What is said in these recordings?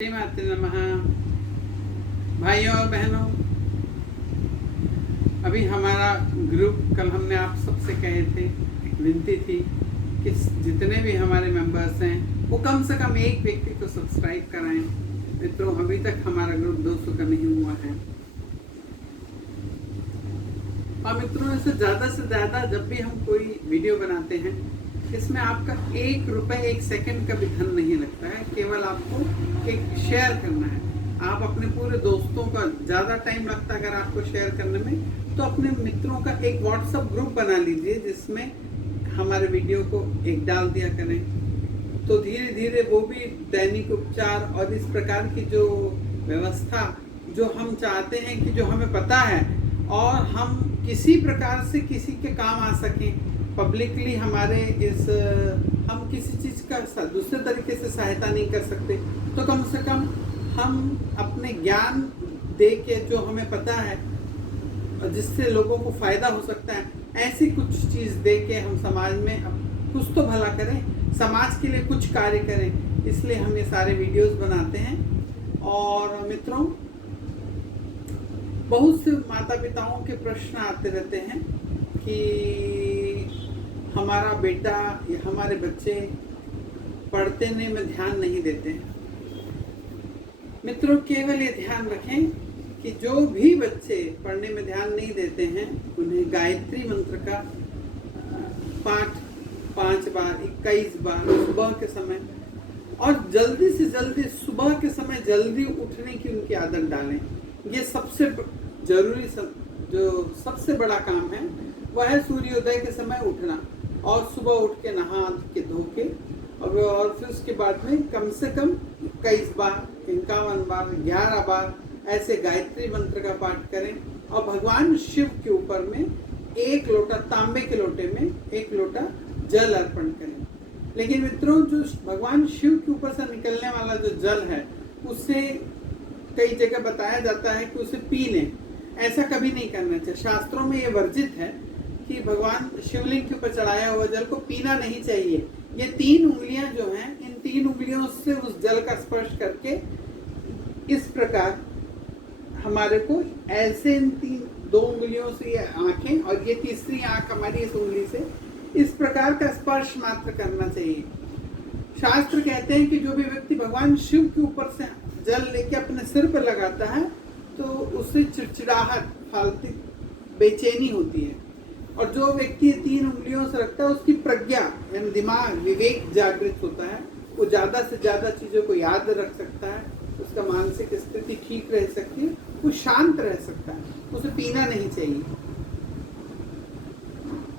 माते नमः। भाइयों और बहनों, अभी हमारा ग्रुप कल हमने आप सबसे कहे थे, एक विनती थी कि जितने भी हमारे मेंबर्स हैं वो कम से कम एक व्यक्ति को सब्सक्राइब कराएं। मित्रों, अभी तक हमारा ग्रुप 200 का नहीं हुआ है। और मित्रों, इससे ज़्यादा से ज़्यादा जब भी हम कोई वीडियो बनाते हैं, इसमें आपका 1 रुपये 1 सेकंड का भी धन नहीं लगता है। केवल आपको एक शेयर करना है। आप अपने पूरे दोस्तों का, ज़्यादा टाइम लगता है अगर आपको शेयर करने में, तो अपने मित्रों का एक व्हाट्सएप ग्रुप बना लीजिए जिसमें हमारे वीडियो को एक डाल दिया करें। तो धीरे धीरे वो भी दैनिक उपचार और इस प्रकार की जो व्यवस्था जो हम चाहते हैं कि जो हमें पता है और हम किसी प्रकार से किसी के काम आ सकें, पब्लिकली हमारे हम किसी चीज़ का दूसरे तरीके से सहायता नहीं कर सकते, तो कम से कम हम अपने ज्ञान दे के जो हमें पता है और जिससे लोगों को फ़ायदा हो सकता है, ऐसी कुछ चीज़ दे के हम समाज में कुछ तो भला करें, समाज के लिए कुछ कार्य करें। इसलिए हम ये सारे वीडियोस बनाते हैं। और मित्रों, बहुत से माता पिताओं के प्रश्न आते रहते हैं कि हमारा बेटा या हमारे बच्चे पढ़ने में ध्यान नहीं देते हैं। मित्रों, केवल ये ध्यान रखें कि जो भी बच्चे पढ़ने में ध्यान नहीं देते हैं, उन्हें गायत्री मंत्र का पाठ 5 बार 21 बार सुबह के समय, और जल्दी से जल्दी सुबह के समय जल्दी उठने की उनकी आदत डालें। ये सबसे जरूरी जो सबसे बड़ा काम है वह है सूर्योदय के समय उठना, और सुबह उठ के नहा के धो के और फिर उसके बाद में कम से कम 21 बार 51 बार 11 बार ऐसे गायत्री मंत्र का पाठ करें। और भगवान शिव के ऊपर में 1 लोटा, तांबे के लोटे में 1 लोटा जल अर्पण करें। लेकिन मित्रों, जो भगवान शिव के ऊपर से निकलने वाला जो जल है, उससे कई जगह बताया जाता है कि उसे पी लें। ऐसा कभी नहीं करना चाहिए। शास्त्रों में ये वर्जित है कि भगवान शिवलिंग के ऊपर चढ़ाया हुआ जल को पीना नहीं चाहिए। ये 3 उंगलियां जो हैं, इन 3 उंगलियों से उस जल का स्पर्श करके इस प्रकार हमारे को ऐसे इन 2 उंगलियों से ये आंखें और ये तीसरी आंख हमारी इस उंगली से इस प्रकार का स्पर्श मात्र करना चाहिए। शास्त्र कहते हैं कि जो भी व्यक्ति भगवान शिव के ऊपर से जल लेके अपने सिर पर लगाता है तो उससे चिड़चिड़ाहट, फालतू बेचैनी होती है। और जो व्यक्ति 3 उंगलियों से रखता है, उसकी प्रज्ञा यानी दिमाग, विवेक जागृत होता है। वो ज़्यादा से ज़्यादा चीज़ों को याद रख सकता है, उसका मानसिक स्थिति ठीक रह सकती है, वो शांत रह सकता है। उसे पीना नहीं चाहिए।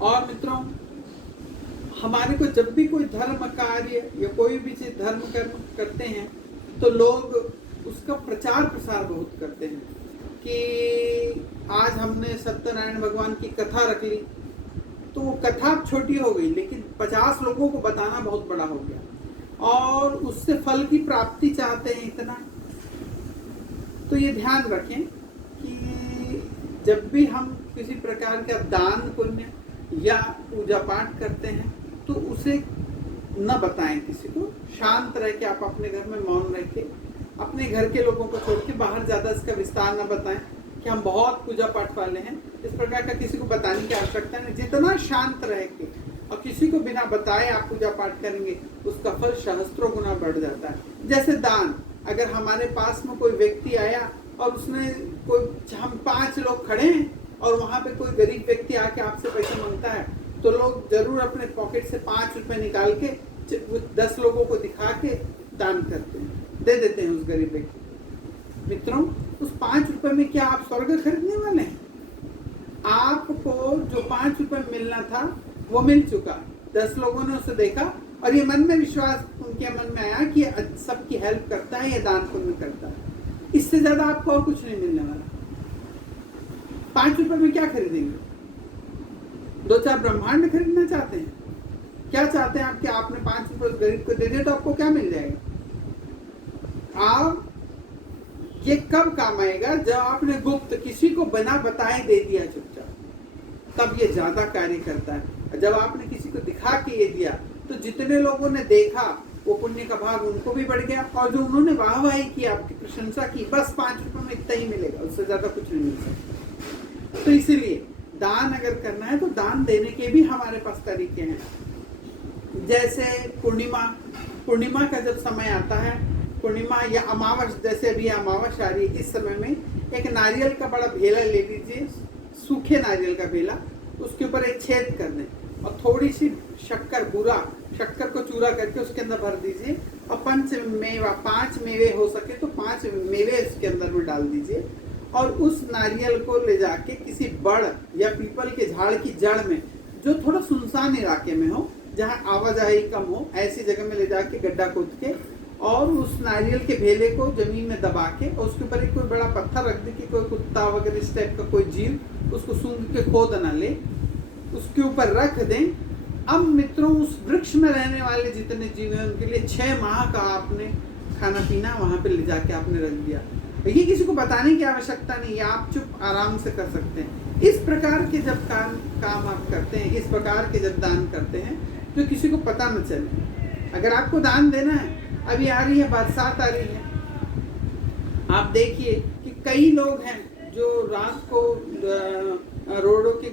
और मित्रों, हमारे को जब भी कोई धर्म कार्य या कोई भी चीज़ धर्म कर्म करते हैं तो लोग उसका प्रचार प्रसार बहुत करते हैं कि आज हमने सत्यनारायण भगवान की कथा रख ली, तो वो कथा छोटी हो गई, लेकिन 50 लोगों को बताना बहुत बड़ा हो गया और उससे फल की प्राप्ति चाहते हैं इतना। तो ये ध्यान रखें कि जब भी हम किसी प्रकार का दान पुण्य या पूजा पाठ करते हैं तो उसे न बताएं किसी को। शांत रह के आप अपने घर में मौन रह के अपने घर के लोगों को छोड़ के बाहर ज़्यादा इसका विस्तार न बताएं कि हम बहुत पूजा पाठ वाले हैं। इस प्रकार का किसी को बताने की आवश्यकता नहीं। जितना शांत रह के और किसी को बिना बताए आप पूजा पाठ करेंगे, उसका फल सहस्त्रों गुना बढ़ जाता है। जैसे दान, अगर हमारे पास में कोई व्यक्ति आया और उसने हम 5 लोग खड़े हैं और वहाँ पे कोई गरीब व्यक्ति आके आपसे पैसे मांगता है, तो लोग जरूर अपने पॉकेट से 5 रुपए निकाल के 10 लोगों को दिखा के दान करते हैं, दे देते हैं उस गरीब व्यक्ति। मित्रों, उस 5 रुपए में क्या आप स्वर्ग खरीदने वाले हैं? आपको जो 5 रुपए मिलना था वो मिल चुका। 10 लोगों ने उसे देखा और ये मन में विश्वास उनके मन में आया कि सबकी हेल्प करता है, ये दान पुण्य करता है। इससे ज्यादा आपको और कुछ नहीं मिलने वाला। 5 रुपए में क्या खरीदेंगे? 2-4 ब्रह्मांड खरीदना चाहते हैं? क्या चाहते हैं आप कि आपने 5 रुपए गरीब को दे दिया तो आपको क्या मिल जाएगा? आप ये कब काम आएगा? जब आपने गुप्त किसी को बिना बताए दे दिया चुपचाप, तब ये ज्यादा कार्य करता है। जब आपने किसी को दिखा के ये दिया तो जितने लोगों ने देखा वो पुण्य का भाग उनको भी बढ़ गया, और जो उन्होंने वाहवाही की, आपकी प्रशंसा की, बस 5 रुपए में इतना ही मिलेगा, उससे ज्यादा कुछ नहीं मिल सकता। तो इसीलिए दान अगर करना है तो दान देने के भी हमारे पास तरीके हैं। जैसे पूर्णिमा का जब समय आता है, पूर्णिमा या अमावस, जैसे अभी अमावस आ रही है, इस समय में एक नारियल का बड़ा भेला ले लीजिए, सूखे नारियल का भेला, उसके ऊपर एक छेद कर दें और थोड़ी सी शक्कर को चूरा करके उसके अंदर भर दीजिए, और 5 मेवे हो सके तो 5 मेवे उसके अंदर में डाल दीजिए, और उस नारियल को ले जाके किसी बड़ या पीपल के झाड़ की जड़ में, जो थोड़ा सुनसान इलाके में हो, जहाँ आवाजाही कम हो, ऐसी जगह में ले जाके गड्ढा खोद के, और उस नारियल के भेले को जमीन में दबा के, और उसके ऊपर एक कोई बड़ा पत्थर रख दे कि कोई कुत्ता वगैरह इस टाइप का कोई जीव उसको सूंघ के खोद न ले, उसके ऊपर रख दें। अब मित्रों, उस वृक्ष में रहने वाले जितने जीव हैं उनके लिए 6 माह का आपने खाना पीना वहां पे ले जाके आपने रख दिया। ये किसी को बताने की आवश्यकता नहीं है, आप चुप आराम से कर सकते हैं। इस प्रकार के जब काम आप करते हैं, इस प्रकार के जब दान करते हैं, तो किसी को पता न चले। अगर आपको दान देना है, अभी आ रही है बरसात, आ रही है, आप देखिए कि कई लोग हैं जो रात को रोडों के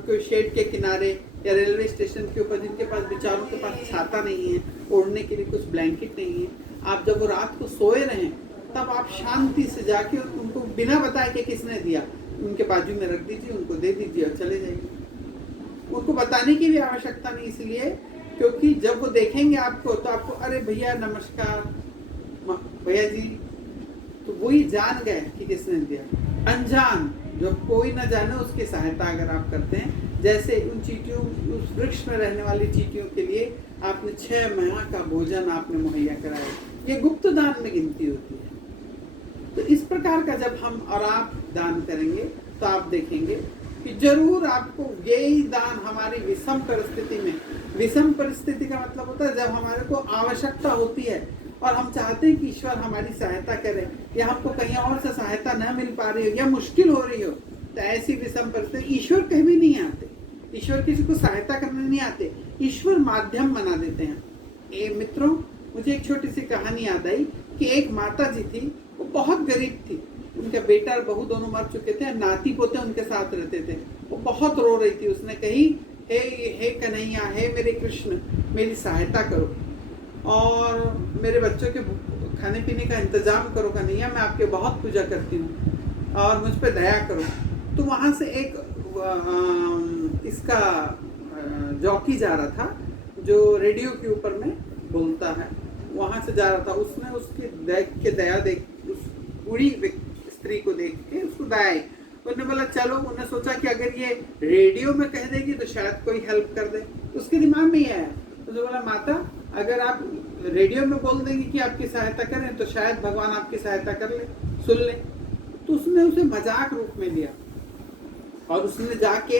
कोई शेड के किनारे या रेलवे स्टेशन के ऊपर, जिनके पास बेचारों के पास छाता नहीं है, ओढ़ने के लिए कुछ ब्लैंकेट नहीं है, आप जब वो रात को सोए रहें, तब आप शांति से जाके उनको बिना बताए कि किसने दिया, उनके बाजू में रख दीजिए, उनको दे दीजिए और चले जाइए। उनको बताने की भी आवश्यकता नहीं, इसलिए क्योंकि जब वो देखेंगे आपको तो आपको, अरे भैया नमस्कार भैया जी, तो वही जान गए कि किसने दिया। अनजान, जो कोई ना जाने, उसकी सहायता अगर आप करते हैं, जैसे उन चींटियों, उस वृक्ष में रहने वाली चींटियों के लिए आपने 6 माह का भोजन आपने मुहैया कराया, ये गुप्त दान में गिनती होती है। तो इस प्रकार का जब हम और आप दान करेंगे तो आप देखेंगे कि जरूर आपको यही दान हमारी विषम परिस्थिति में, विषम परिस्थिति का मतलब होता है जब हमारे को आवश्यकता होती है और हम चाहते हैं कि ईश्वर हमारी सहायता करे, या हमको कहीं और से सहायता न मिल पा रही हो या मुश्किल हो रही हो, तो ऐसी विषम परिस्थिति, ईश्वर कहीं भी नहीं आते, ईश्वर किसी को सहायता करने नहीं आते, ईश्वर माध्यम बना देते हैं। मित्रों, मुझे एक छोटी सी कहानी याद आई कि एक माता जी थी, वो बहुत गरीब थी, उनका बेटा और बहू दोनों मर चुके थे, नाती पोते उनके साथ रहते थे। वो बहुत रो रही थी, उसने कही, हे कन्हैया, हे मेरे कृष्ण, मेरी सहायता करो और मेरे बच्चों के खाने पीने का इंतजाम करो कन्हैया, मैं आपके बहुत पूजा करती हूँ और मुझ पर दया करो। तो वहाँ से एक इसका जॉकी जा रहा था जो रेडियो के ऊपर में बोलता है, वहाँ से जा रहा था, उसने उसकी दया देख, उस बूढ़ी स्त्री को देख के उसको दया आई। उन्होंने बोला चलो, उन्होंने सोचा कि अगर ये रेडियो में कह देगी तो शायद कोई हेल्प कर दे, उसके दिमाग में ये आया। तो बोला माता, अगर आप रेडियो में बोल देंगे कि आपकी सहायता करें तो शायद भगवान आपकी सहायता कर ले, सुन ले। तो उसने उसे मजाक रूप में लिया और उसने जाके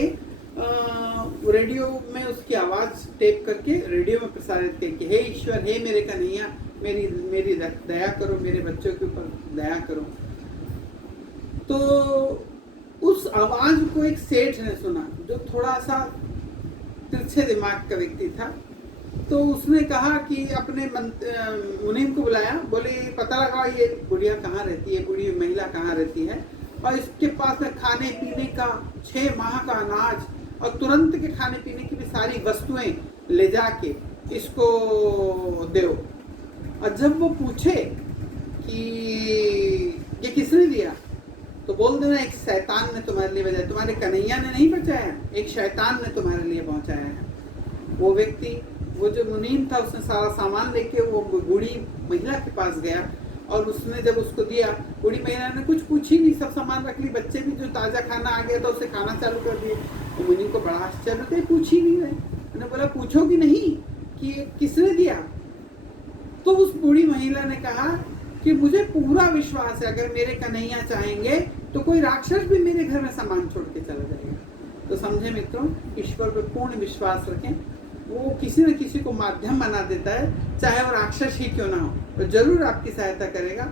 रेडियो में उसकी आवाज टेप करके रेडियो में प्रसारित की कि हे ईश्वर, हे मेरे कन्हैया, मेरी दया करो, मेरे बच्चों के ऊपर दया करो। तो उस आवाज को एक सेठ ने सुना जो थोड़ा सा तिरछे दिमाग का व्यक्ति था। तो उसने कहा कि अपने मुनीम को बुलाया, बोले पता लगाओ ये बुढ़िया कहाँ रहती है, बूढ़ी महिला कहाँ रहती है, और इसके पास में खाने पीने का 6 माह का अनाज और तुरंत के खाने पीने की भी सारी वस्तुएं ले जाके इसको दो। और जब वो पूछे कि ये किसने दिया, तो बोल देना एक शैतान ने तुम्हारे लिए बजाया, तुम्हारे कन्हैया ने नहीं बचाया, एक शैतान ने तुम्हारे लिए पहुंचाया है। वो व्यक्ति, वो जो मुनीम था, उसने सारा सामान लेके वो बूढ़ी महिला के पास गया और उसने जब उसको दिया, बूढ़ी महिला ने कुछ पूछी नहीं, सब सामान रख ली, बच्चे भी जो ताज़ा खाना आ गया था उसे खाना चालू कर दिए। तो मुनीम को बड़ा आश्चर्य था, पूछ ही नहीं रहे। उन्होंने बोला पूछोगी नहीं कि किसने दिया? तो उस बूढ़ी महिला ने कहा कि मुझे पूरा विश्वास है, अगर मेरे कन्हैया चाहेंगे तो कोई राक्षस भी मेरे घर में सामान छोड़ के चला जाएगा। तो समझे मित्रों, ईश्वर पर पूर्ण विश्वास रखें, वो किसी न किसी को माध्यम बना देता है, चाहे वो राक्षस ही क्यों ना हो, तो जरूर आपकी सहायता करेगा।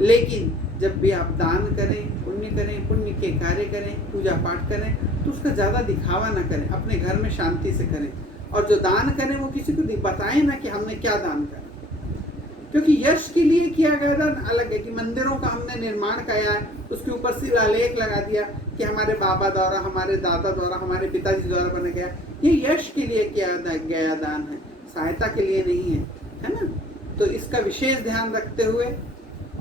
लेकिन जब भी आप दान करें, पुण्य के कार्य करें, पूजा पाठ करें, तो उसका ज़्यादा दिखावा ना करें, अपने घर में शांति से करें। और जो दान करें वो किसी को बताएं ना कि हमने क्या दान करा। क्योंकि यश के लिए किया गया दान अलग है कि मंदिरों का हमने निर्माण किया है, उसके ऊपर शिलालेख लगा दिया कि हमारे बाबा द्वारा, हमारे दादा द्वारा, हमारे पिताजी द्वारा बना गया। ये यश के लिए किया गया दान है, सहायता के लिए नहीं है, है ना। तो इसका विशेष ध्यान रखते हुए,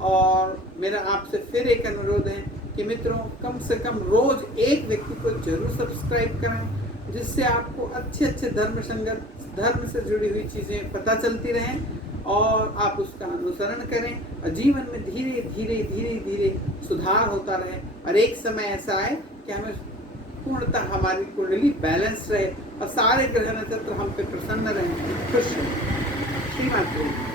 और मेरा आपसे फिर एक अनुरोध है कि मित्रों, कम से कम रोज एक व्यक्ति को जरूर सब्सक्राइब करें, जिससे आपको अच्छे अच्छे धर्म से जुड़ी हुई चीज़ें पता चलती रहें और आप उसका अनुसरण करें और जीवन में धीरे धीरे धीरे धीरे सुधार होता रहे और एक समय ऐसा आए कि हमें पूर्णतः हमारी कुंडली बैलेंस रहे और सारे ग्रह नक्षत्र हम पे प्रसन्न रहें, खुश रहें। श्री माता।